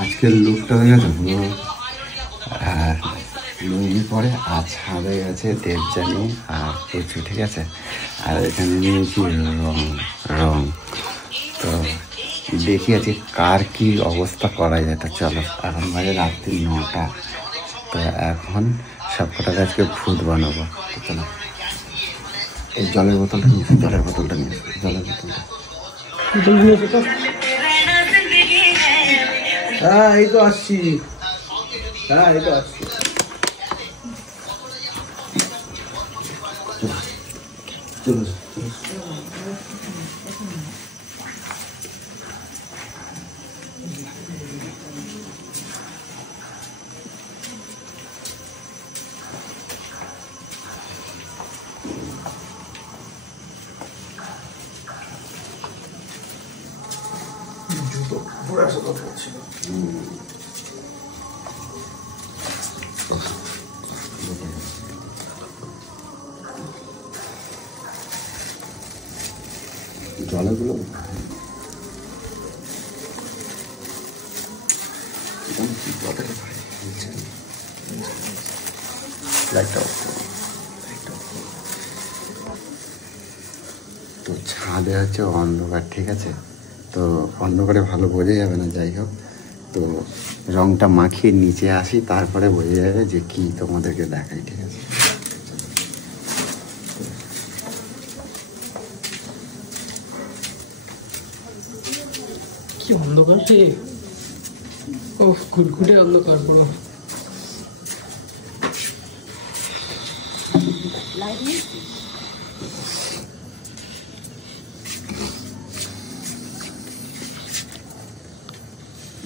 আজকের লুকটা হয়ে গেছে পুরো লুঙ্গি পরে আর ছাদে গেছে দেবজানি আর প্রচু, ঠিক আছে। আর এখানে নিয়েছি রং। তো দেখি আছি কার কি অবস্থা করা যায়। তো চলো, এখন বাজে রাত্রি 9টা। তো এখন সব কটাকে আজকে ভূত বানাবো। তো চলো, এই জলের বোতলটা নিয়ে জলের বোতলটা হ্যাঁ এই তো আসছি, চলো। জলগুলো তো ছাদে হচ্ছে অন্ধকার, ঠিক আছে। তো অন্ধকারে ভালো বোঝা যাবে না, যাই হোক। তো রংটা মাখিয়ে নিচে আসি, তারপরে বোঝা যাবে যে কি তোমাদেরকে দেখাই, ঠিক আছে। কি অন্ধকার রে, ও ঘুটঘুটে অন্ধকার পুরো।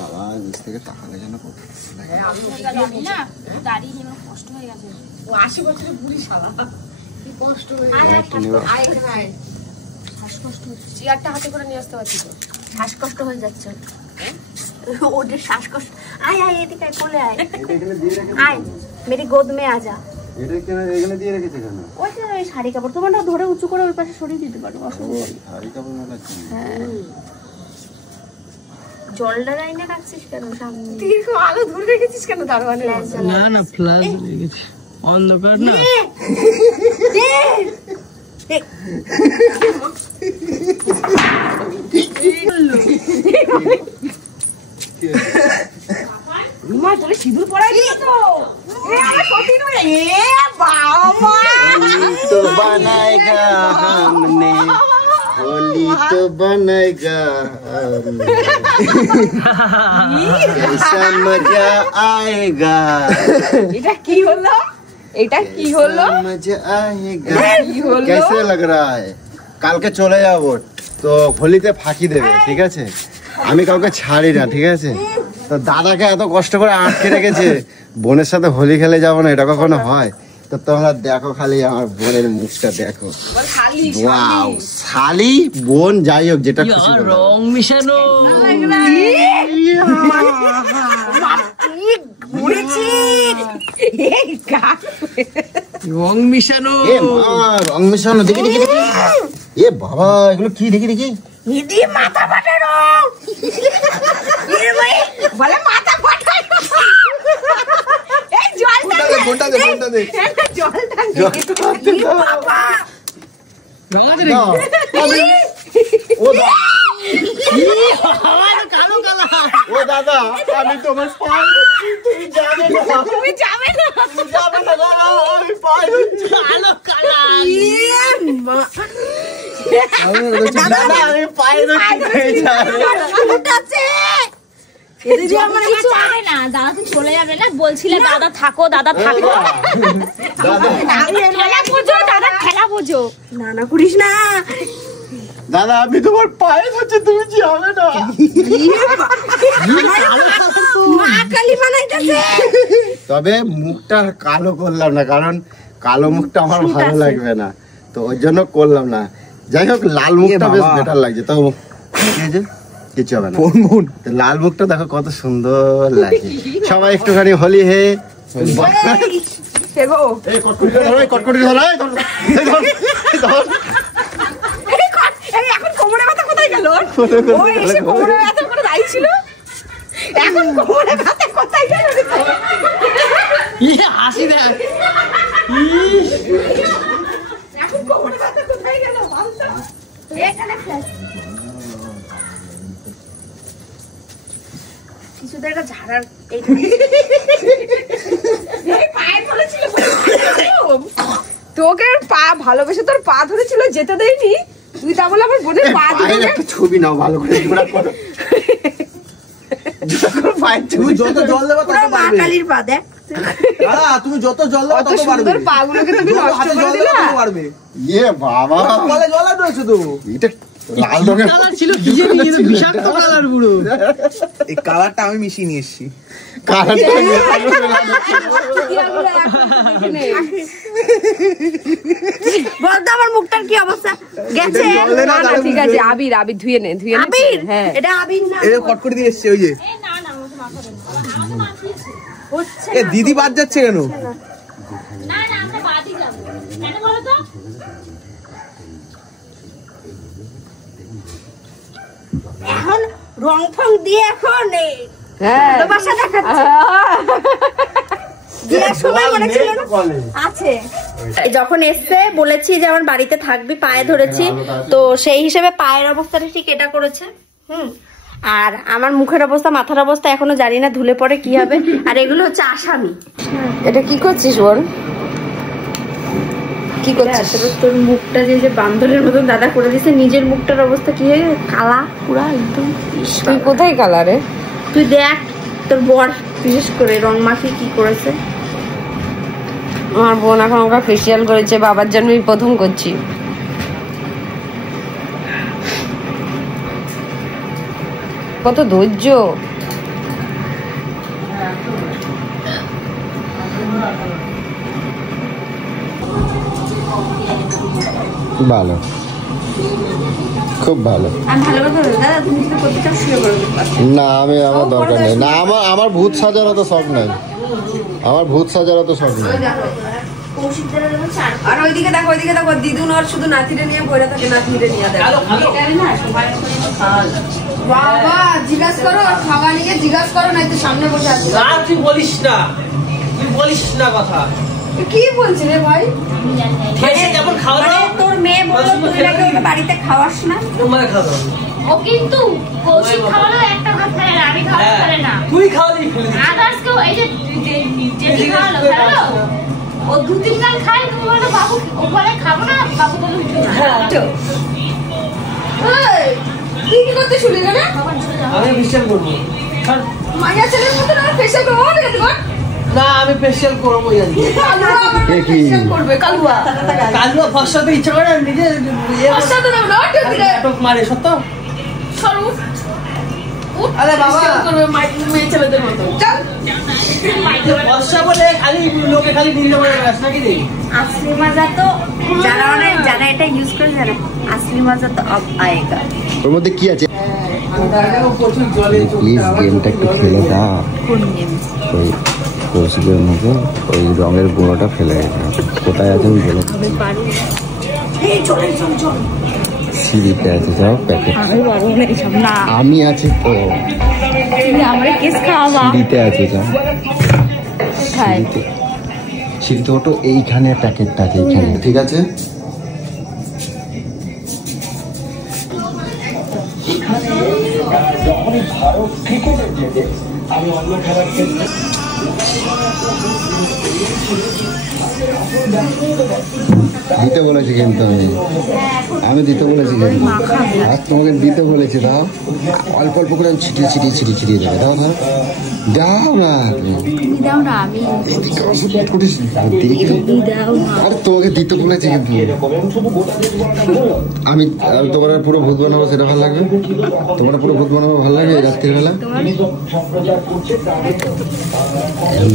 বাবা নিচ থেকে তাকালে যেন কষ্ট হয়ে গেছে। ও 80 বছরের বুড়ি শালা, কি কষ্ট হয়ে শ্বাসকষ্ট হচ্ছে, চেয়ারটা হাতে করে নিয়ে আসতে পারছি তো। শ্বাসকষ্ট হয়ে যাচ্ছে ওদের শ্বাসকষ্ট। আয় আয় এদিকে আয়, কোলে আয়, আয় মেরি গোদ মে আজা। এটা কেন এখানে দিয়ে রেখেছে কেন? ওই যে ওই শাড়ি কাপড় তোমারটা ধরে উঁচু করে ওই পাশে সরিয়ে দিতে পারো, অসুবিধা নেই। শাড়ি কাপড় মেলা কেন? হ্যাঁ, জলটা রাইনা রাখছিস কেন সামনে? তুই আলো ধরে রেখেছিস কেন দারোয়ানের? না না ফ্ল্যাশ লেগেছে, অন্ধকার না। মা তোরে সিঁদুর পরাই দিল তো। এ আমার সত্যি নয়, এ বাবা तो बनाएगा हमने, होली तो बनाएगा हमने, ऐसा मजा आएगा। এটা কি হলো? এটা কি হলো? मजा आएगा। কি হলো? कैसे लग रहा है? কালকে চলে যাব, তো হোলিতে ফাঁকি দেবে, ঠিক আছে। আমি কাউকে ছাড়ি না, ঠিক আছে। তো দাদাকে এত কষ্ট করে আটকে রেখেছে, বোনের সাথে হোলি খেলে যাবো না, এটা কখনো হয়? তো তোমরা দেখো খালি আমার বোনের মুখটা দেখো। ওয়াও, শালি বোন যাই হোক, যেটা খুশি করো। রং মিশানো রং মিশানো এ মা, রং মিশানো, দেখি দেখি দেখি। এ বাবা, এগুলো কি দেখি দেখি? ইদি মাথা ফাটা রং। এ ভাই বলে মাথা ফাটা। এই জলটা দে, কোনটা দে, কোনটা দে? জলটা দে। জলটা দে। বাবা রং আছে রে। ও দাদা, কালো কালা ও দাদা, আমি তোমার পায়ে ধরছি, তুমি যাবে না। তুমি যাবে না। তুমি যাবে না দাদা, আমি পায়ে ধরছি। কালো কালা দাদা, আমি পায়ে ধরছি, তুমি যাবে না। কিছু হবে না, দাদা তো চলে যাবে না, বলছিলে দাদা থাকো, দাদা থাকো। খেলা বোঝো দাদা, খেলা বোঝো। না না করিস না। দাদা, আমি তোমার পায়ে ধরছি, তুমি যাবে না। মা কালী বানাইতেছে। তবে মুখটা কালো করলাম না, কারণ কালো মুখটা আমার ভালো লাগবে না, তো ওই জন্য করলাম না। যাই হোক, লাল মুখটা বেশ বেটার লাগছে। তো কিছু হবে না, লাল মুখটা দেখো কত সুন্দর লাগে। সবাই একটুখানি হোলি হে। কটকটি ধরো, এখন কোমরে ব্যথা কোথায় গেল? ওই এসে কোমরে ব্যথা করে দাঁড়িয়ে ছিল। এখন কোমরে ব্যথা কোথায় গেল রে? হাসি দেখ। এখন কোমরে ব্যথা কোথায় গেল বলতো? এখানে ফ্ল্যাশ কিছুদের একটা ঝাড়ার এই পায়ে ধরেছিল তোকে, পা ভালোবেসে তোর পা ধরেছিল, যেতে দেয়নি তুই, তা বলে আমার বোনের পা ধরে একটা ছবি নাও ভালো করে জোড়া করো। তুমি যত জল দেবা তত মা পারবে। কালীর পা দেখ তুমি যত জল দেবা অত তত পারবে। সুন্দর পাগুলোকে তুমি যত নষ্ট হাতে করে জল দিলা। দেবা তত পারবে। ইয়ে বাবা, কলে জল আর রয়েছে তো। এটা লাল রঙের কালার ছিল কি জানি, কিন্তু বিষাক্ত কালার পুরো। এই কালারটা আমি মিশিয়ে নিয়ে এসেছি। কালারটা বলতো আমার মুখটার কি অবস্থা গেছে? না না ঠিক আছে, আবির আবির ধুয়ে নে, ধুয়ে নে। আবির, হ্যাঁ এটা আবির না। এই কট করে দিয়ে এসেছে ওই যে। হচ্ছে এ দিদি বাদ যাচ্ছে কেন? এখন রং ফং দিয়ে এখন হ্যাঁ ভালোবাসা দেখাচ্ছে। বিয়ের সময় মনে ছিল না? আছে। যখন এসছে বলেছি যে আমার বাড়িতে থাকবি, পায়ে ধরেছি, তো সেই হিসেবে পায়ের অবস্থাটা ঠিক এটা করেছে। আর আমার মুখের অবস্থা, মাথার অবস্থা এখনো জানি না, ধুলে পরে কি হবে। আর এগুলো হচ্ছে আসামি। এটা কি করছিস বল, কি করছিস? তোর মুখটা যে বান্দরের মতন দাদা করে দিচ্ছে, নিজের মুখটার অবস্থা কি হয়ে কালা পুরা একদম। তুই কোথায় কালারে? তুই দেখ তোর বর বিশেষ করে রং মাখিয়ে কি করেছে। আমার বোন এখন ওকে ফেসিয়াল করেছে, বাবার জন্যই প্রথম করছি। কত ধৈর্য। ভালো, খুব ভালো। আমি ভালো কথা বলবো দাদা, তুমি যদি করতে চাও শুয়ে পড়ো। না আমি, আমার দরকার নেই। না আমার ভূত সাজার অত শখ নাই, আমার ভূত সাজার অত শখ নেই। আর ওইদিকে দেখো, ওইদিকে দেখো, দিদুন ওর শুধু নাতিরে নিয়ে বইরা থাকে, নাতিরে নিয়ে দেখো। বাবা জিজ্ঞাসা করো, খাওয়া নিয়ে জিজ্ঞাসা করো, নাই তো সামনে বসে আছে। তুই বলিস না, তুই বলিস না কথা। কি বলছিস রে ভাই? কেমন খাওয়া মানে তোর মেয়ে বললো তুই নাকি ওকে বাড়িতে খাওয়াস না। তোমার খাওয়া ও কিন্তু কৌশিক খাওয়ালো একটা ভাত খায় না, আমি খাওয়াতে পারে না। তুই খাওয়া দিবি ফেলে দিবি। আদার্স কেউ এই যে জেঠি খাওয়ালো খাওয়ালো, ও 2-3 গাল খায়, তুমি বলো বাবু ও বলে খাবো না, বাবু বলে উঠবে না। তুই কি করতে শুরু করে? আমি ফেশিয়াল করবো। মাইয়া ছেলের মতো না ফেসিয়াল করবো না দেখো। না আমি ফেশিয়াল করবো জানি। কালুয়া ফেসিয়াল করবে, কালুয়া। কালুয়া ফর্সাতে ইচ্ছা করে নিজে আচ্ছা তো না নাটক মারে সত্য। সরু। আরে বাবা করবে মেয়ে ছেলেদের মতো। চল। ফর্সা বলে খালি লোকে খালি নীল করে বেড়াস নাকি রে? असली मजा तो যারা এটা ইউজ করে জানে, असली मजा तो अब आएगा। ওর মধ্যে কি আছে? প্রচুর জলে প্লিজ গেমটা একটু খেলে দাও। কোন গেম? ওই কৌশিকের মুখে ওই রঙের গুঁড়োটা ফেলে গেছে, কোথায় আছে আমি বলে আমি পারি না। সিঁড়িতে আছে, যাও প্যাকেট। আমি পারবো না এসব, না আমি আছি তো, তুমি আমারে কেস খাওয়াবা। সিঁড়িতে আছে, যাও খাই সিঁড়িতে। সিঁড়িতে ওটো, এইখানে প্যাকেটটা আছে, এইখানে। ঠিক আছে, দিতে বলেছি কিন্তু আমি দিতে বলেছি কিন্তু আজ তোমাকে দিতে বলেছি। দাও অল্প অল্প করে ছিটিয়ে ছিটিয়ে ছিটিয়ে ছিটিয়ে দেবে। দাও দাও দাও না, তুমি দাও না, আমি দাও না। আরে তোমাকে দিতে বলেছি কিন্তু আমি তোমার পুরো ভূত বানাবো, সেটা ভালো লাগবে? তোমার পুরো ভূত বানাবো ভালো লাগে রাত্রির বেলা?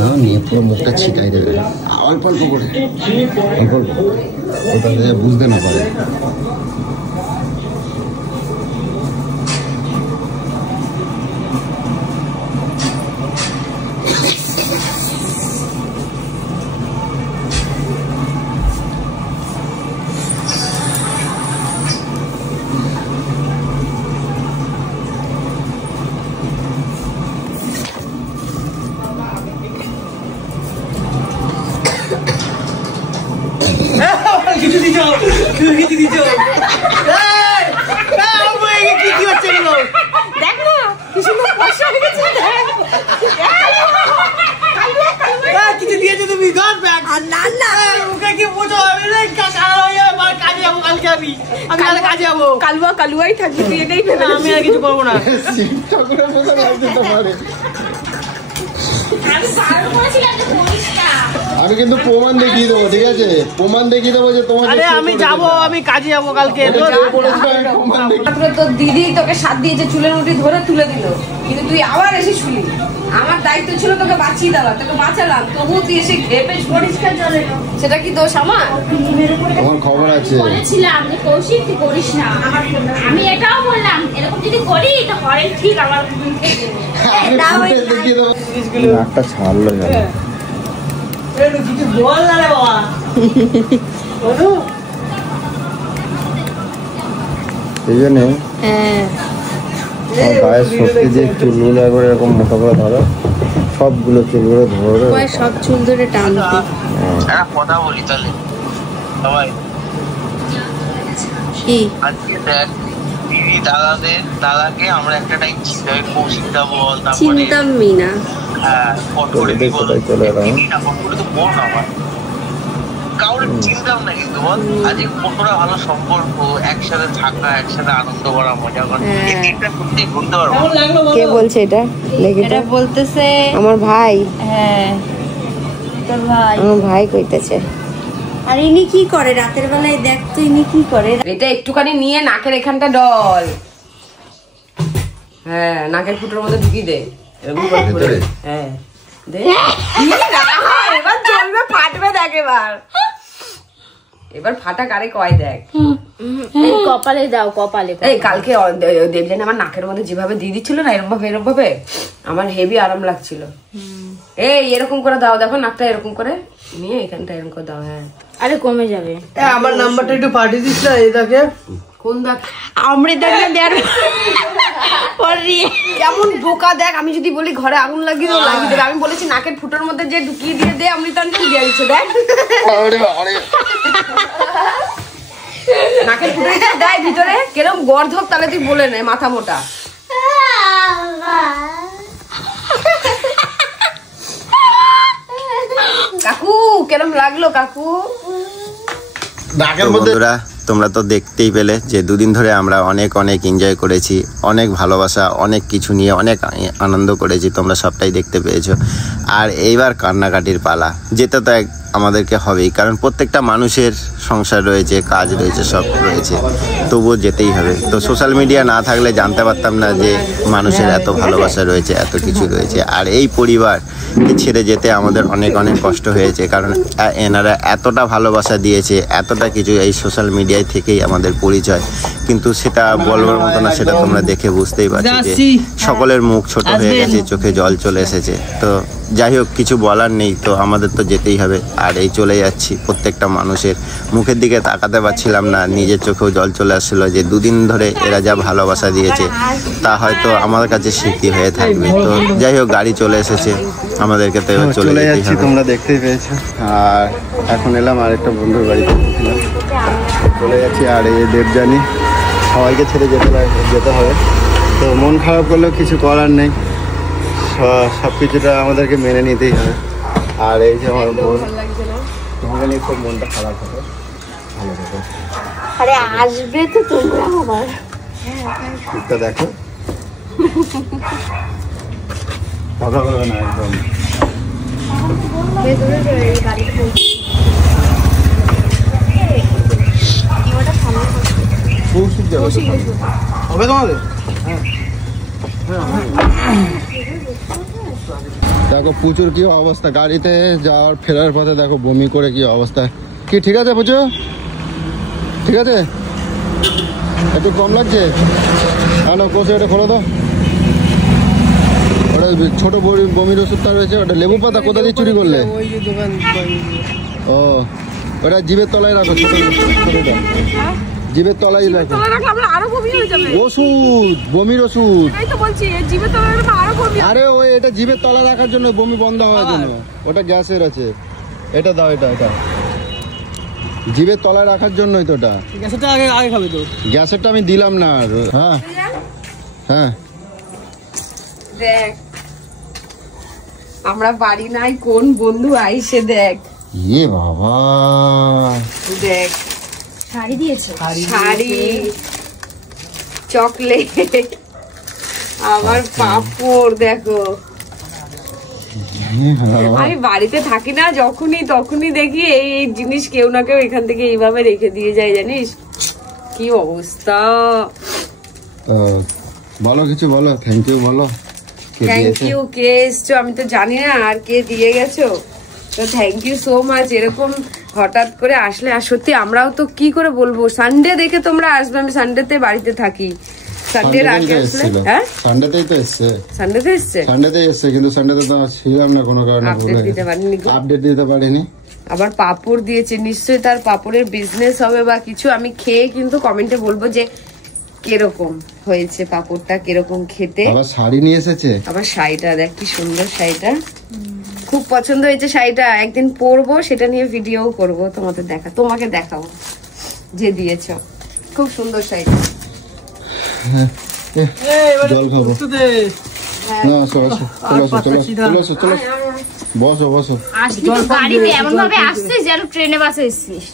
না নিয়ে পুরো মুখটা ছিটাই দেবে অল্প অল্প করে, অল্প অল্প, ওটা বুঝতে না পারে। দেখ না কি সুন্দর ফর্সা হয়ে গেছে কিছু দিয়েছো তুমি ধর ব্যাগ। আর না না ওকে কি বোঝো সারা হয়ে যাবে, কাজে যাবো কালকে আমি কালকে কাজে যাবো। কালুয়াই থাকবি তুই, এটাই ফেলে আমি আর কিছু করবো না। ঠাকুরের মতো লাগছে তোমার। আমি বারণ করেছিলাম যে করিস না। আমি কিন্তু প্রমাণ দেখিয়ে দেবো, ঠিক আছে? প্রমাণ দেখিয়ে দেবো যে তোমার আরে আমি যাবো, আমি কাজে যাবো কালকে। তারপরে তোর দিদি তোকে সাথ দিয়েছে, চুলের মুঠি ধরে তুলে দিল, কিন্তু তুই আবার এসে শুলি। আমার দায়িত্ব ছিল তোকে বাঁচিয়ে দেওয়া, তোকে বাঁচালাম, তবুও তুই এসে ঘেপে পরিষ্কার জলে সেটা কি দোষ আমার? তোমার খবর আছে। বলেছিলাম যে কৌশিক তুই করিস না। আমি এটাও বললাম এরকম যদি করি তো হরেন ঠিক আমার মুখে দেবো। দেখিয়ে দেবো। নাকটা ছাড়লো যেন। কিছু বল না রে বাবা। এই জন্যে গায়ের শক্তি দিয়ে চুলগুলো একবার এরকম মোটা করে ধরো, সবগুলো চুলগুলো ধরো, সব চুল ধরে টানতে। একটা কথা বলি তাহলে সবাই, কি আজকে দেখ দিদি দাদাকে আমরা একটা টাইম চিন্তায় কৌশিকটা বল, তারপরে চিন্তামই না। হ্যাঁ ফট করে দিই বল, দিদি না ফট করে তো বোন আমার, কাউরে চিন্তাম না কিন্তু বল, আজকে কতটা ভালো সম্পর্ক, একসাথে থাকা, একসাথে আনন্দ করা, মজা করা, এই দিনটা সত্যি ঘুরতে পারবো। কে বলছে এটা? এটা বলতেছে আমার ভাই। হ্যাঁ তোর ভাই, আমার ভাই কইতেছে। আর ইনি কি করে রাতের বেলায়? দেখ তো ইনি কি করে। এটা একটুখানি নিয়ে নাকের এখানটা ডল, হ্যাঁ নাকের ফুটোর মধ্যে ঢুকিয়ে দে, এরকম করে ঘুরে। হ্যাঁ দে। এবার চলবে, ফাটবে, দেখ এবার ফাটা কারে কয় দেখ। এই কপালে দাও, কপালে। এই কালকে দেবজানি আমার নাকের মধ্যে যেভাবে দিয়ে দিচ্ছিল না, এরকম ভাবে আমার হেভি আরাম লাগছিল। এই এরকম করে দাও, দেখো নাকটা এরকম করে নিয়ে এখানটা এরকম করে দাও। হ্যাঁ আরে কমে যাবে। আমার নাম্বারটা একটু পাঠিয়ে দিস না এটাকে। কোন দাগ? অমৃতাকে দেয়ার পরে কেমন বোকা দেখ, আমি যদি বলি ঘরে আগুন লাগিয়ে দাও, লাগিয়ে দেবে। আমি বলেছি নাকের ফুটোর মধ্যে যে ঢুকিয়ে দিয়ে দে, অমৃতাঞ্জন দিয়ে দিচ্ছে। দেখ নাকের ফুটো দেয় ভিতরে কেরম গর্ধব, তাহলে তুই বলে নে মাথা মোটা। কাকু কেরম লাগলো কাকু? বন্ধুরা তোমরা তো দেখতেই পেলে যে দুদিন ধরে আমরা অনেক এনজয় করেছি, অনেক ভালোবাসা, অনেক কিছু নিয়ে অনেক আনন্দ করেছি, তোমরা সবটাই দেখতে পেয়েছো। আর এইবার কান্নাকাটির পালা, যেতে তো আমাদেরকে হবেই, কারণ প্রত্যেকটা মানুষের সংসার রয়েছে, কাজ রয়েছে, সব রয়েছে, তবুও যেতেই হবে। তো সোশ্যাল মিডিয়া না থাকলে জানতে পারতাম না যে মানুষের এত ভালোবাসা রয়েছে, এত কিছু রয়েছে। আর এই পরিবারকে ছেড়ে যেতে আমাদের অনেক কষ্ট হয়েছে, কারণ এনারা এতটা ভালোবাসা দিয়েছে, এতটা কিছু, এই সোশ্যাল মিডিয়ায় থেকেই আমাদের পরিচয়। কিন্তু সেটা বলবার মতো না, সেটা তোমরা দেখে বুঝতেই পারছো যে সকলের মুখ ছোট হয়ে গেছে, চোখে জল চলে এসেছে। তো যাই হোক, কিছু বলার নেই, তো আমাদের তো যেতেই হবে। আর এই চলে যাচ্ছি, প্রত্যেকটা মানুষের মুখের দিকে তাকাতে পারছিলাম না, নিজের চোখেও জল চলে আসছিল যে দুদিন ধরে এরা যা ভালোবাসা দিয়েছে তা হয়তো আমাদের কাছে স্মৃতি হয়ে থাকবে। তো যাই হোক, গাড়ি চলে এসেছে, আমাদেরকে তো এবার চলে যাচ্ছি, তোমরা দেখতেই পেয়েছো। আর এখন এলাম আরেকটা বন্ধুর বাড়িতে, চলে যাচ্ছি। আর এই দেবজানি সবাইকে ছেড়ে যেতে হবে, তো মন খারাপ করলেও কিছু করার নেই, সব কিছুটা আমাদেরকে মেনে নিতেই হবে। আর এই যে আমার বোন, তোমাকে নিয়ে খুব মনটা খারাপ হবে, ভালো হবে। আরে আসবে তো তোমরা আবার, দিকটা দেখো, কথা বলবে না একদম। হবে তোমাদের? দেখো প্রচুর কি অবস্থা, গাড়িতে যাওয়ার ফেরার পথে দেখো বমি করে কি অবস্থা। কি ঠিক আছে প্রচুর? ঠিক আছে, একটু কম লাগছে? কেন কোষে এটা খোলো তো, ওটা ছোট বমির ওষুধটা রয়েছে, ওটা লেবু পাতা কোথা দিয়ে চুরি করলে? ও ওটা জিভের তলায় রাখো, ছোটটা জিভের তলায় রাখো। ওষুধ, বমির ওষুধ। আরে ওই এটা জিভের তলা রাখার জন্য, বমি বন্ধ হওয়ার জন্য, ওটা গ্যাসের আছে। এটা দাও, এটা জিভের তলায় রাখার জন্যই তো ওটা। গ্যাসেরটা আগে খাবে তো। গ্যাসেরটা আমি দিলাম না আর। হ্যাঁ হ্যাঁ দেখ আমরা বাড়ি নাই কোন বন্ধু আইসে দেখ। ইয়ে বাবা, দেখ শাড়ি দিয়েছে, শাড়ি, চকলেট, আবার পাপড়। দেখো আমি বাড়িতে থাকি না, তখনই দেখি এই জিনিস কেউ না কেউ এখান থেকে এইভাবে রেখে দিয়ে যায়, জানিস কি অবস্থা। বলো কিছু বলো, থ্যাংক ইউ বলো। Thank you. কে এসছো আমি তো জানি না, আর কে দিয়ে গেছো, তো থ্যাংক ইউ সো মাচ। এরকম হঠাৎ করে আসলে, আর সত্যি আমরাও তো কি করে বলবো, সানডে দেখে তোমরা আসবে, আমি সানডেতে বাড়িতে থাকি। সানডে আগে আসলে, হ্যাঁ সানডেতেই তো এসছে, সানডেতে এসছে, সানডেতেই এসছে, কিন্তু সানডেতে তো ছিলাম না কোনো কারণে, আপডেট দিতে পারিনি। আপডেট দিতে পারিনি। আবার পাপড় দিয়েছে, নিশ্চয়ই তার পাপড়ের বিজনেস হবে বা কিছু। আমি খেয়ে কিন্তু কমেন্টে বলবো যে কিরকম হয়েছে পাপড়টা, কিরকম খেতে। আবার শাড়ি নিয়ে এসেছে, আবার শাড়িটা দেখ কি সুন্দর, শাড়িটা খুব পছন্দ হয়েছে। শাড়িটা একদিন পরবো, সেটা নিয়ে ভিডিও করব, তোমাকে দেখাবো যে দিয়েছো, খুব সুন্দর শাড়িটা। জল খাবো না, চলো বসো। আসবি তো বাড়িতে এমন ভাবে আসছিস যেন ট্রেনে বাসে এসছিস।